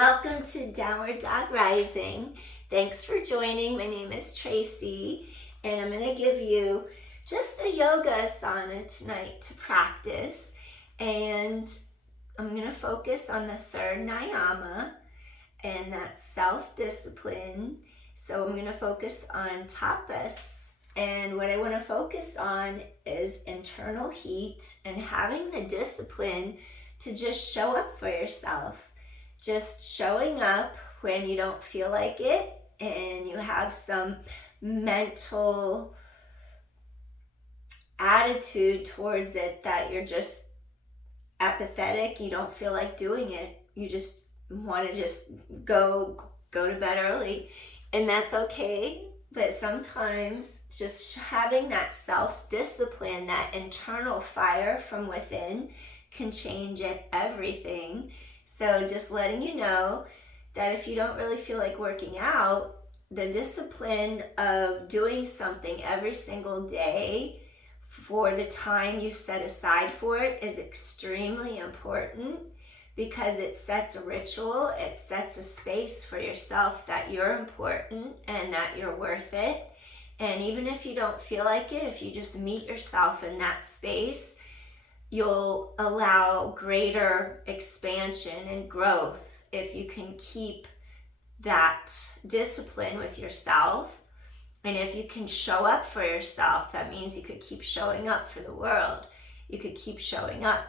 welcome to Downward Dog Rising. Thanks for joining. My name is Tracy, and I'm going to give you just a yoga asana tonight to practice. And I'm going to focus on the third niyama, and that's self-discipline. So I'm going to focus on tapas. And what I want to focus on is internal heat and having the discipline to just show up for yourself. Just showing up when you don't feel like it and you have some mental attitude towards it that you're just apathetic, you don't feel like doing it. You just want to just go to bed early, and that's okay. But sometimes just having that self-discipline, that internal fire from within can change everything. So just letting you know that if you don't really feel like working out, the discipline of doing something every single day for the time you set aside for it is extremely important, because it sets a ritual, it sets a space for yourself that you're important and that you're worth it. And even if you don't feel like it, if you just meet yourself in that space, you'll allow greater expansion and growth if you can keep that discipline with yourself. And if you can show up for yourself, that means you could keep showing up for the world. You could keep showing up.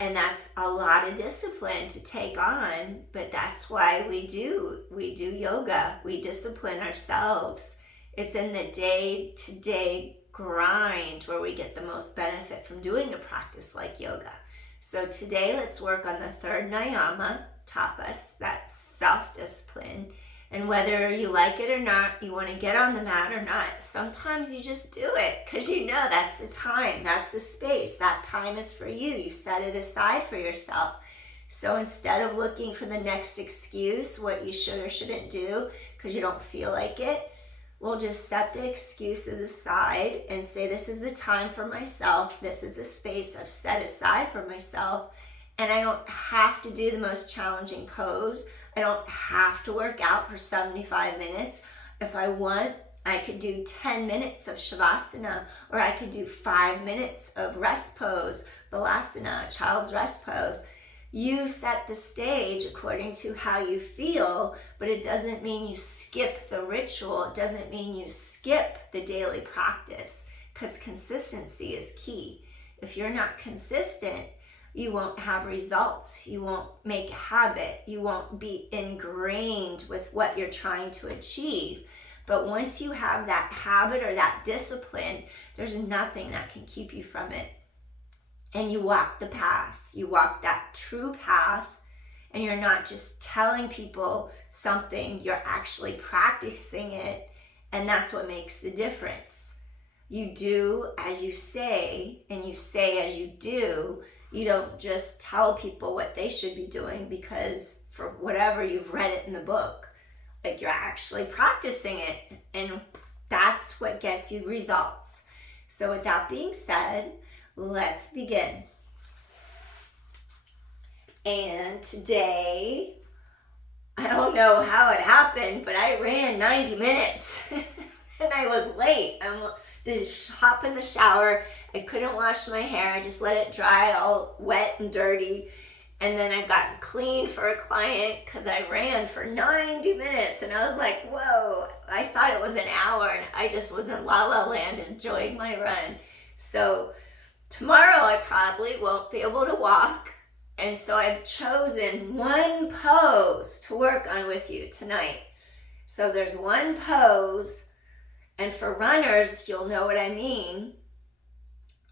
And that's a lot of discipline to take on, but that's why we do yoga. We discipline ourselves. It's in the day-to-day grind where we get the most benefit from doing a practice like yoga. So today let's work on the third niyama, tapas, that's self-discipline. And whether you like it or not, you want to get on the mat or not, sometimes you just do it because you know that's the time, that's the space, that time is for you. You set it aside for yourself. So instead of looking for the next excuse, what you should or shouldn't do because you don't feel like it, we'll just set the excuses aside and say, this is the time for myself. This is the space I've set aside for myself. And I don't have to do the most challenging pose. I don't have to work out for 75 minutes. If I want, I could do 10 minutes of Savasana, or I could do 5 minutes of rest pose, Balasana, child's rest pose. You set the stage according to how you feel, but it doesn't mean you skip the ritual. It doesn't mean you skip the daily practice, because consistency is key. If you're not consistent, you won't have results. You won't make a habit. You won't be ingrained with what you're trying to achieve. But once you have that habit or that discipline, there's nothing that can keep you from it. And you walk the path. You walk that true path, and you're not just telling people something, you're actually practicing it, and that's what makes the difference. You do as you say, and you say as you do. You don't just tell people what they should be doing because for whatever you've read it in the book. Like, you're actually practicing it, and that's what gets you results. So with that being said, let's begin. And today, I don't know how it happened, but I ran 90 minutes and I was late. Did hop in the shower. I couldn't wash my hair. I just let it dry all wet and dirty. And then I got clean for a client because I ran for 90 minutes. And I was like, whoa, I thought it was an hour, and I just was in La La Land enjoying my run. So tomorrow I probably won't be able to walk. And so I've chosen one pose to work on with you tonight. So there's one pose. And for runners, you'll know what I mean.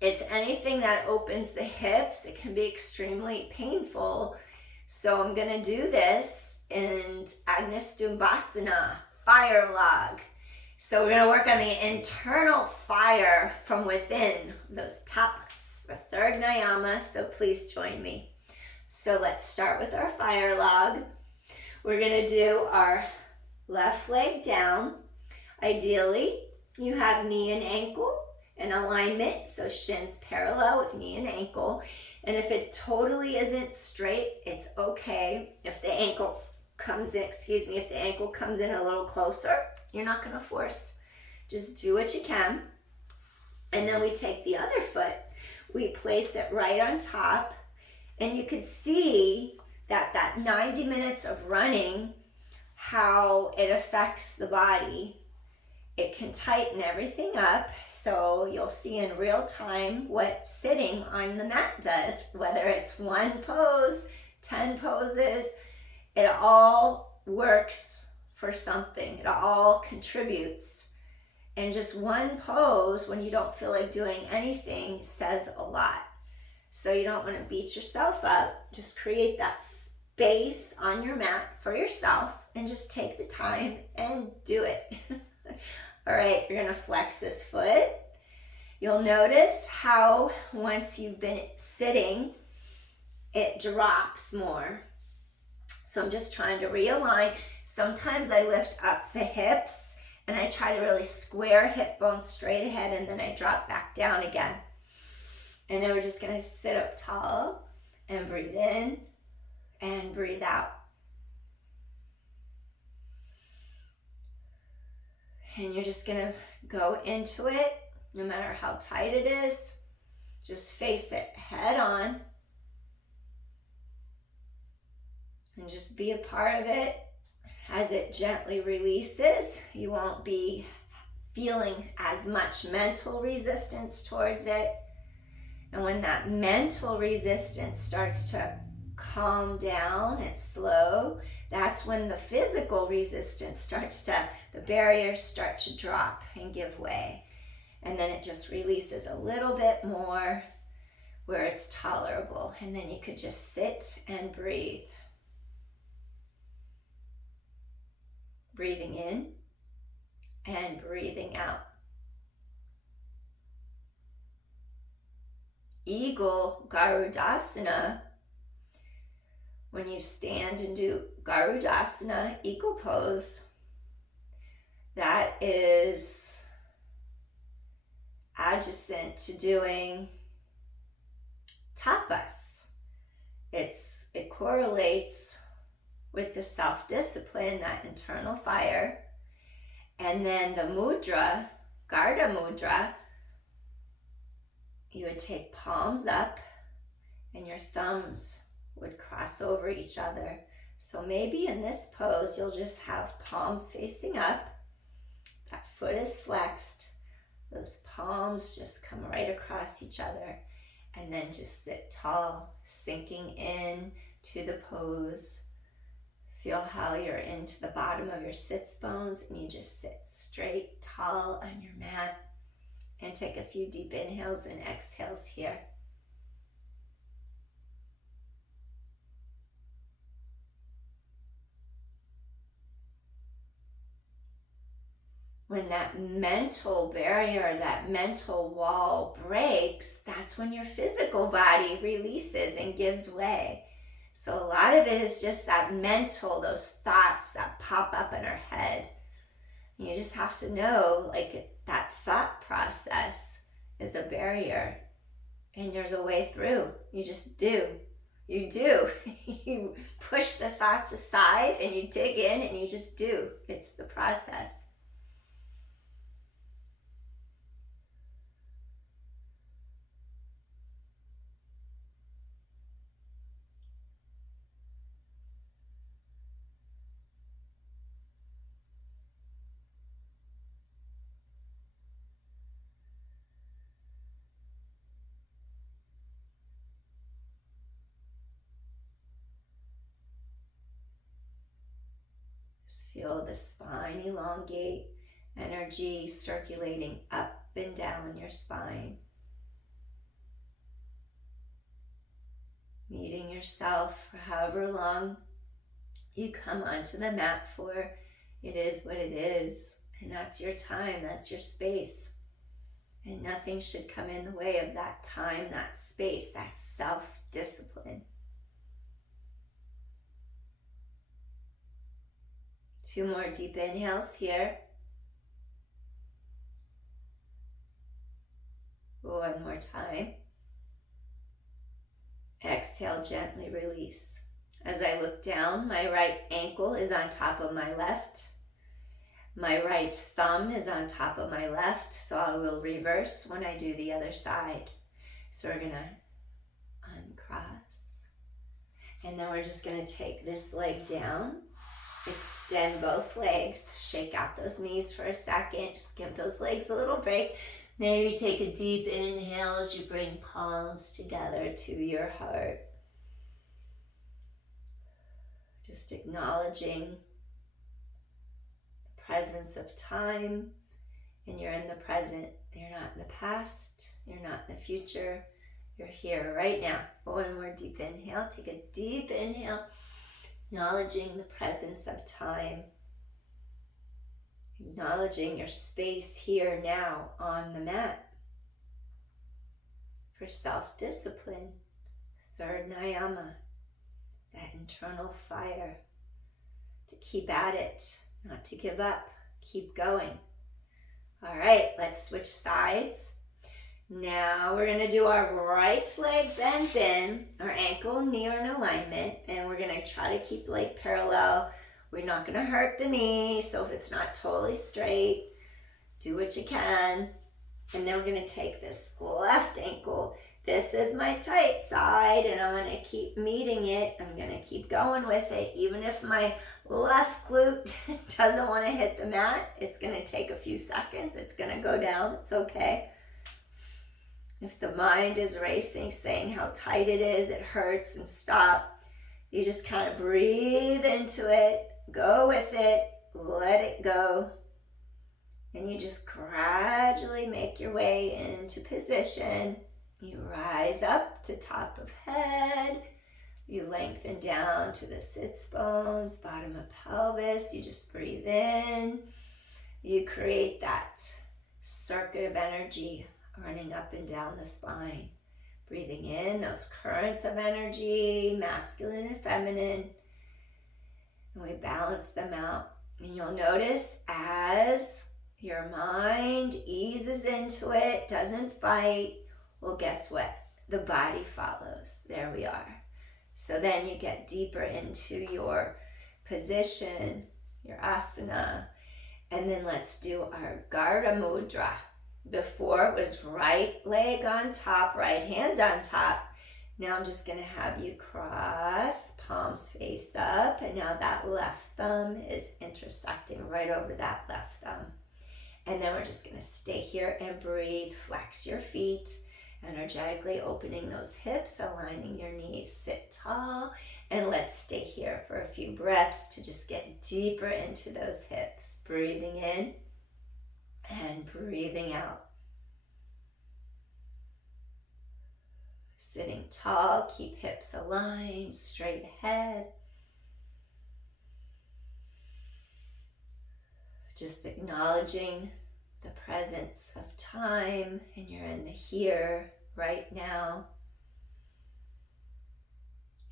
It's anything that opens the hips. It can be extremely painful. So I'm going to do this in Agnistumbasana, fire log. So we're going to work on the internal fire from within, those tapas, the third niyama. So please join me. So let's start with our fire log. We're going to do our left leg down. Ideally, you have knee and ankle in alignment, so shins parallel with knee and ankle. And if it totally isn't straight, it's okay. If the ankle comes in, if the ankle comes in a little closer, you're not going to force. Just do what you can. And then we take the other foot, we place it right on top, and you can see that 90 minutes of running, how it affects the body. It can tighten everything up, so you'll see in real time what sitting on the mat does, whether it's one pose, 10 poses, it all works for something. It all contributes. And just one pose when you don't feel like doing anything says a lot. So you don't want to beat yourself up. Just create that space on your mat for yourself and just take the time and do it. All right, you're going to flex this foot. You'll notice how once you've been sitting, it drops more. So I'm just trying to realign. Sometimes I lift up the hips and I try to really square hip bones straight ahead, and then I drop back down again. And then we're just going to sit up tall and breathe in and breathe out. And you're just going to go into it, no matter how tight it is. Just face it head on. And just be a part of it. As it gently releases, you won't be feeling as much mental resistance towards it. And when that mental resistance starts to calm down and slow, that's when the physical resistance the barriers start to drop and give way. And then it just releases a little bit more where it's tolerable. And then you could just sit and breathe. Breathing in and breathing out. Eagle Garudasana. When you stand and do Garudasana, eagle pose, that is adjacent to doing Tapas. It correlates with the self-discipline, that internal fire. And then the mudra, Gardha mudra, you would take palms up and your thumbs would cross over each other. So maybe in this pose, you'll just have palms facing up. That foot is flexed. Those palms just come right across each other. And then just sit tall, sinking in to the pose. Feel how you're into the bottom of your sits bones and you just sit straight, tall on your mat. And take a few deep inhales and exhales here. When that mental barrier, that mental wall breaks, that's when your physical body releases and gives way. So a lot of it is just that mental, those thoughts that pop up in our head. You just have to know, like, that thought process is a barrier and there's a way through. You just do. You do. You push the thoughts aside and you dig in and you just do. It's the process. Just feel the spine elongate, energy circulating up and down your spine. Meeting yourself for however long you come onto the mat for. It is what it is, and that's your time, that's your space. And nothing should come in the way of that time, that space, that self-discipline. 2 more deep inhales here. One more time. Exhale, gently release. As I look down, my right ankle is on top of my left. My right thumb is on top of my left, so I will reverse when I do the other side. So we're gonna uncross. And then we're just gonna take this leg down, extend both legs, shake out those knees for a second, just give those legs a little break. Maybe take a deep inhale as you bring palms together to your heart. Just acknowledging the presence of time, and you're in the present. You're not in the past, you're not in the future, you're here right now. One more deep inhale. Take a deep inhale, acknowledging the presence of time, acknowledging your space here now on the mat. For self-discipline, third niyama, that internal fire to keep at it, not to give up, keep going. All right, let's switch sides. Now we're gonna do our right leg bends in, our ankle and knee are in alignment, and we're gonna try to keep the leg parallel. We're not gonna hurt the knee, so if it's not totally straight, do what you can. And then we're gonna take this left ankle. This is my tight side, and I'm gonna keep meeting it. I'm gonna keep going with it. Even if my left glute doesn't wanna hit the mat, it's gonna take a few seconds. It's gonna go down, it's okay. If the mind is racing, saying how tight it is, it hurts, and stop, you just kind of breathe into it, go with it, let it go. And you just gradually make your way into position. You rise up to top of head. You lengthen down to the sits bones, bottom of pelvis. You just breathe in. You create that circuit of energy running up and down the spine. Breathing in those currents of energy, masculine and feminine. And we balance them out. And you'll notice as your mind eases into it, doesn't fight, well, guess what? The body follows. There we are. So then you get deeper into your position, your asana, and then let's do our Gardha Mudra. Before it was right leg on top, right hand on top. Now I'm just gonna have you cross, palms face up, and now that left thumb is intersecting right over that left thumb. And then we're just gonna stay here and breathe, flex your feet, energetically opening those hips, aligning your knees, sit tall, and let's stay here for a few breaths to just get deeper into those hips. Breathing in and breathing out. Sitting tall, keep hips aligned, straight ahead. Just acknowledging the presence of time, and you're in the here, right now.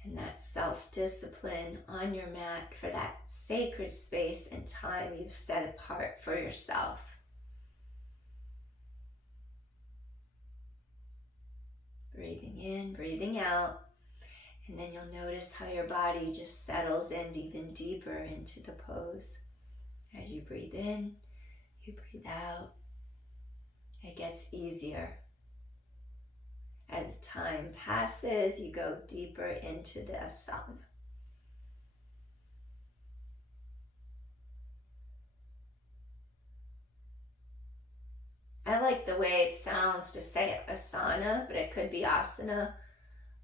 And that self-discipline on your mat for that sacred space and time you've set apart for yourself. Breathing in, breathing out. And then you'll notice how your body just settles in even deeper into the pose. As you breathe in, you breathe out. It gets easier. As time passes, you go deeper into the asana. I like the way it sounds to say asana, but it could be asana.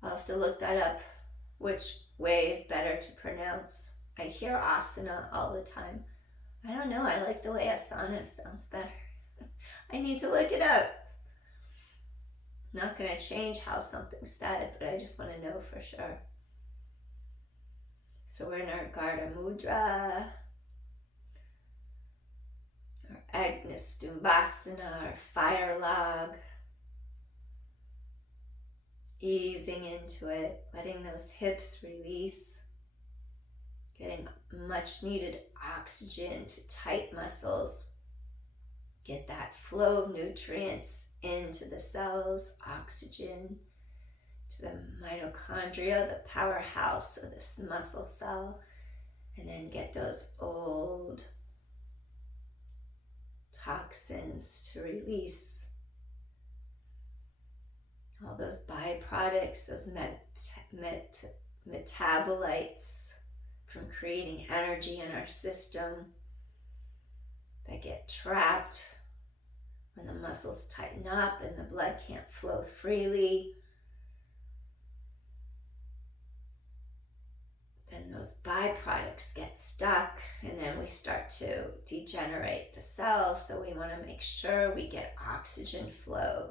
I'll have to look that up, which way is better to pronounce. I hear asana all the time. I don't know, I like the way asana sounds better. I need to look it up. Not going to change how something's said, but I just want to know for sure. So we're in our Gardha Mudra, our Agni Stumbasana, our fire log. Easing into it, letting those hips release, getting much needed oxygen to tight muscles, Get that flow of nutrients into the cells, oxygen to the mitochondria, the powerhouse of this muscle cell, and then get those old toxins to release. All those byproducts, those metabolites from creating energy in our system that get trapped when the muscles tighten up and the blood can't flow freely. Then those byproducts get stuck, and then we start to degenerate the cells. So we want to make sure we get oxygen flow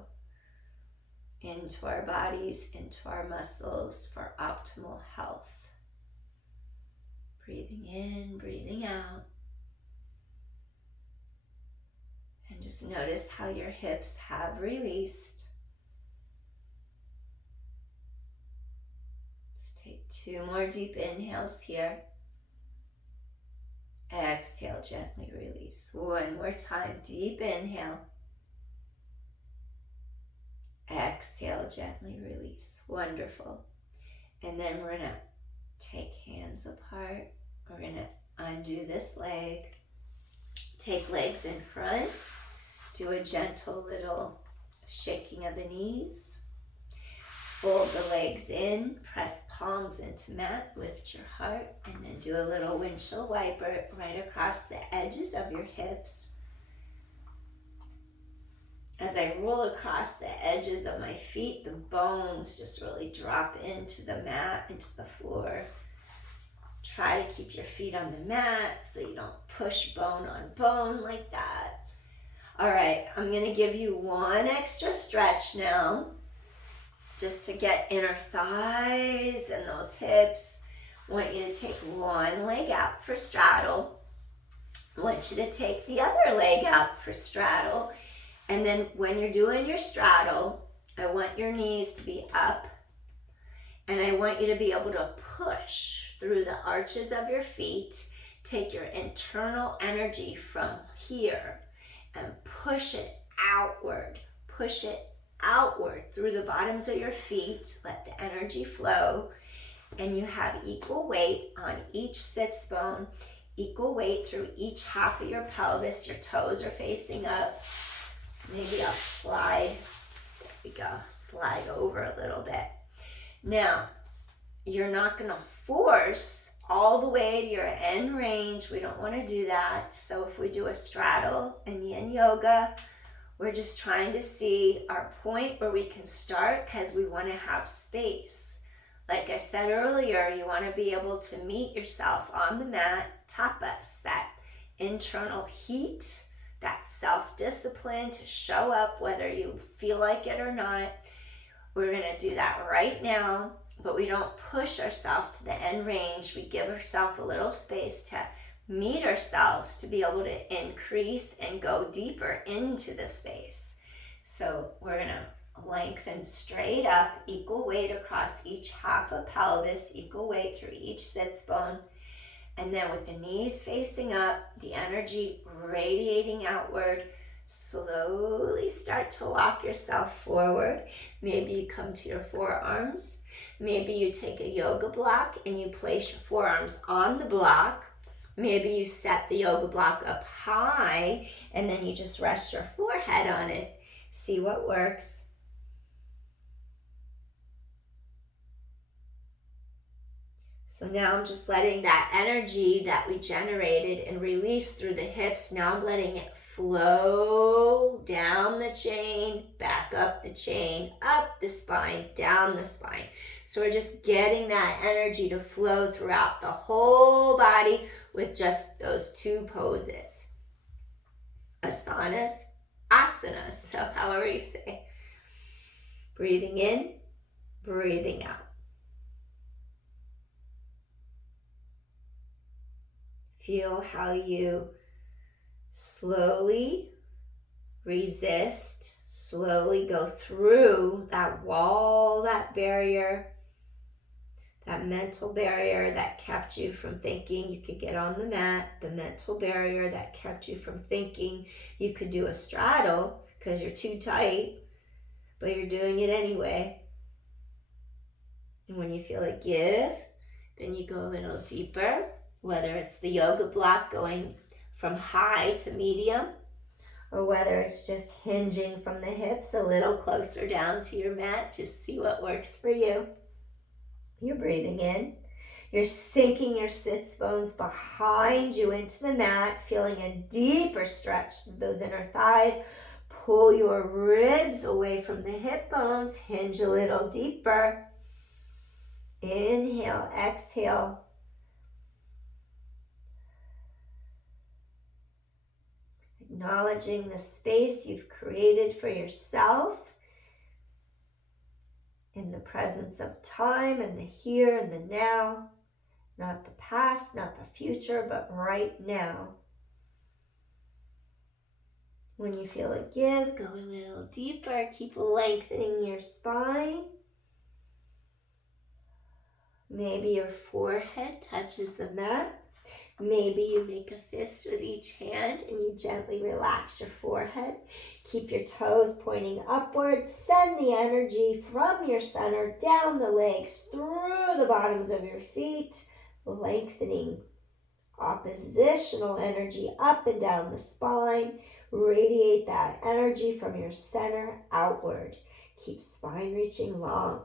into our bodies, into our muscles for optimal health. Breathing in, breathing out. And just notice how your hips have released. Let's take 2 more deep inhales here. Exhale, gently release. 1 more time, deep inhale. Exhale, gently release. Wonderful. And then we're gonna take hands apart. We're gonna undo this leg. Take legs in front. Do a gentle little shaking of the knees. Fold the legs in. Press palms into mat. Lift your heart. And then do a little windshield wiper right across the edges of your hips. As I roll across the edges of my feet, the bones just really drop into the mat, into the floor. Try to keep your feet on the mat so you don't push bone on bone like that. All right, I'm gonna give you 1 extra stretch now, just to get inner thighs and those hips. I want you to take 1 leg out for straddle. I want you to take the other leg out for straddle. And then when you're doing your straddle, I want your knees to be up, and I want you to be able to push through the arches of your feet. Take your internal energy from here and push it outward. Push it outward through the bottoms of your feet. Let the energy flow. And you have equal weight on each sits bone, equal weight through each half of your pelvis. Your toes are facing up. Maybe I'll slide. There we go. Slide over a little bit. Now, you're not going to force all the way to your end range. We don't want to do that. So if we do a straddle in yin yoga, we're just trying to see our point where we can start, because we want to have space. Like I said earlier, you want to be able to meet yourself on the mat, tapas, that internal heat, that self-discipline to show up whether you feel like it or not. We're going to do that right now, but we don't push ourselves to the end range. We give ourselves a little space to meet ourselves, to be able to increase and go deeper into the space. So we're going to lengthen straight up, equal weight across each half of pelvis, equal weight through each sits bone. And then with the knees facing up, the energy radiating outward, slowly start to walk yourself forward. Maybe you come to your forearms. Maybe you take a yoga block and you place your forearms on the block. Maybe you set the yoga block up high and then you just rest your forehead on it. See what works. So now I'm just letting that energy that we generated and released through the hips, now I'm letting it flow down the chain, back up the chain, up the spine, down the spine. So we're just getting that energy to flow throughout the whole body with just those 2 poses. Asanas, asanas, so however you say. Breathing in, breathing out. Feel how you slowly resist, slowly go through that wall, that barrier That mental barrier that kept you from thinking you could get on the mat, the mental barrier that kept you from thinking you could do a straddle because you're too tight, but you're doing it anyway. And when you feel it give, then you go a little deeper, whether it's the yoga block going from high to medium, or whether it's just hinging from the hips a little closer down to your mat. Just see what works for you. You're breathing in. You're sinking your sits bones behind you into the mat, feeling a deeper stretch through those inner thighs. Pull your ribs away from the hip bones. Hinge a little deeper. Inhale, exhale. Acknowledging the space you've created for yourself in the presence of time and the here and the now. Not the past, not the future, but right now. When you feel it give, go a little deeper. Keep lengthening your spine. Maybe your forehead touches the mat. Maybe you make a fist with each hand and you gently relax your forehead. Keep your toes pointing upwards. Send the energy from your center down the legs, through the bottoms of your feet, lengthening oppositional energy up and down the spine. Radiate that energy from your center outward. Keep spine reaching long.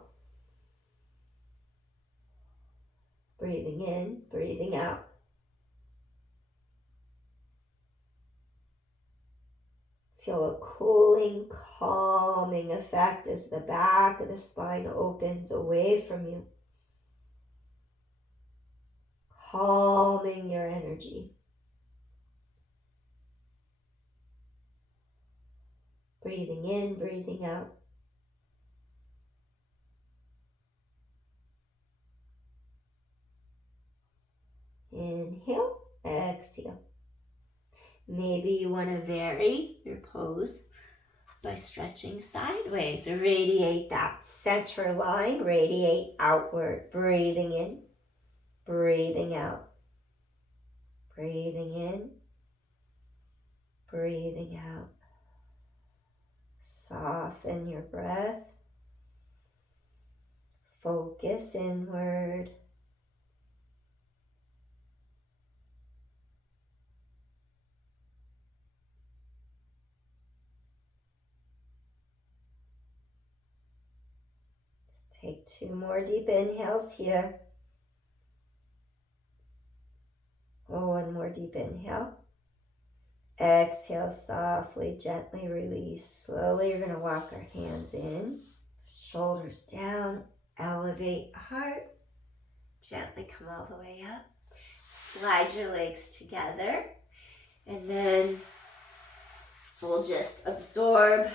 Breathing in, breathing out. Feel a cooling, calming effect as the back of the spine opens away from you. Calming your energy. Breathing in, breathing out. Inhale, exhale. Maybe you want to vary your pose by stretching sideways. Radiate that center line, radiate outward. Breathing in, breathing out. Breathing in, breathing out. Soften your breath. Focus inward. Let's take 2 more deep inhales here. One more deep inhale. Exhale, softly, gently release. Slowly, you're going to walk our hands in. Shoulders down. Elevate heart. Gently come all the way up. Slide your legs together. And then we'll just absorb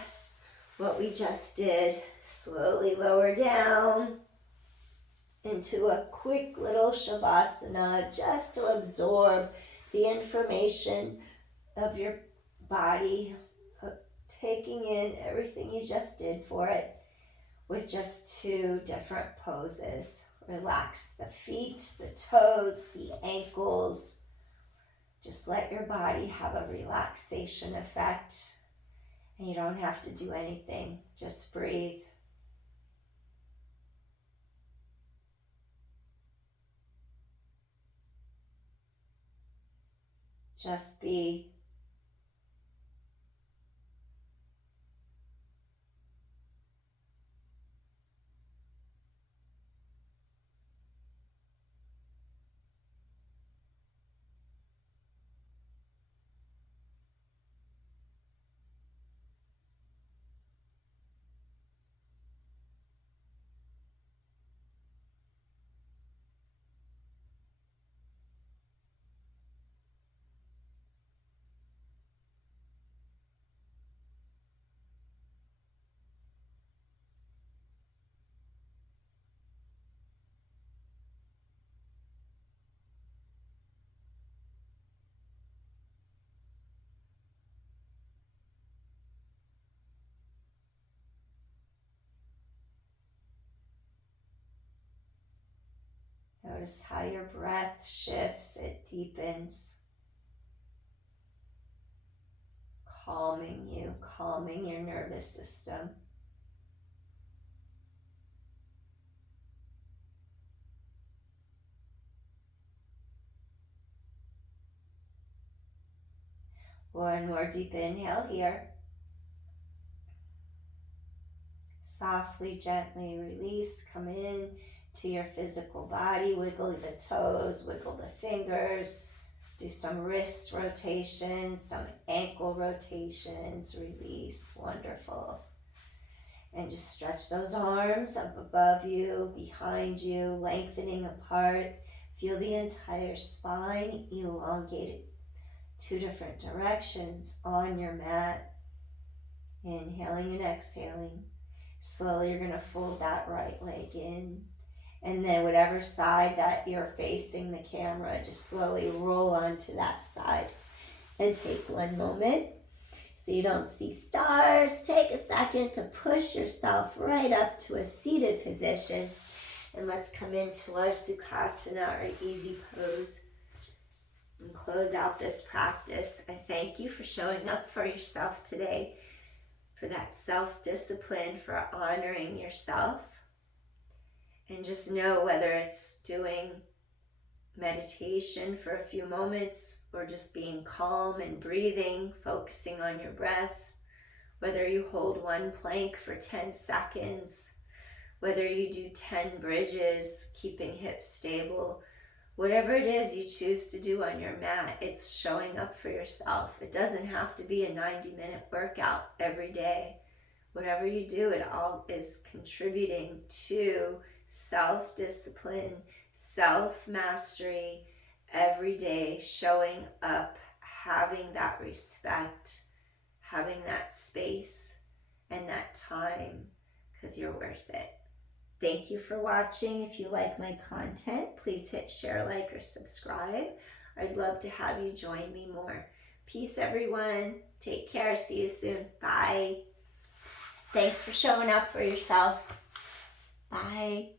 what we just did. Slowly lower down into a quick little Savasana, just to absorb the information of your body, taking in everything you just did for it with just 2 different poses. Relax the feet, the toes, the ankles. Just let your body have a relaxation effect. And you don't have to do anything. Just breathe. Just be. Notice how your breath shifts, it deepens, calming you, calming your nervous system. One more deep inhale here. Softly, gently release, come in to your physical body, wiggle the toes, wiggle the fingers, do some wrist rotations, some ankle rotations, release, wonderful. And just stretch those arms up above you, behind you, lengthening apart. Feel the entire spine elongated. 2 different directions on your mat. Inhaling and exhaling. Slowly you're going to fold that right leg in. And then whatever side that you're facing the camera, just slowly roll onto that side. And take one moment so you don't see stars. Take a second to push yourself right up to a seated position. And let's come into our Sukhasana, our easy pose. And close out this practice. I thank you for showing up for yourself today, for that self-discipline, for honoring yourself. And just know whether it's doing meditation for a few moments or just being calm and breathing, focusing on your breath, whether you hold one plank for 10 seconds, whether you do 10 bridges, keeping hips stable, whatever it is you choose to do on your mat, it's showing up for yourself. It doesn't have to be a 90-minute workout every day. Whatever you do, it all is contributing to self-discipline, self-mastery, every day showing up, having that respect, having that space and that time, because you're worth it. Thank you for watching. If you like my content, please hit share, like, or subscribe. I'd love to have you join me more. Peace, everyone. Take care. See you soon. Bye. Thanks for showing up for yourself. Bye.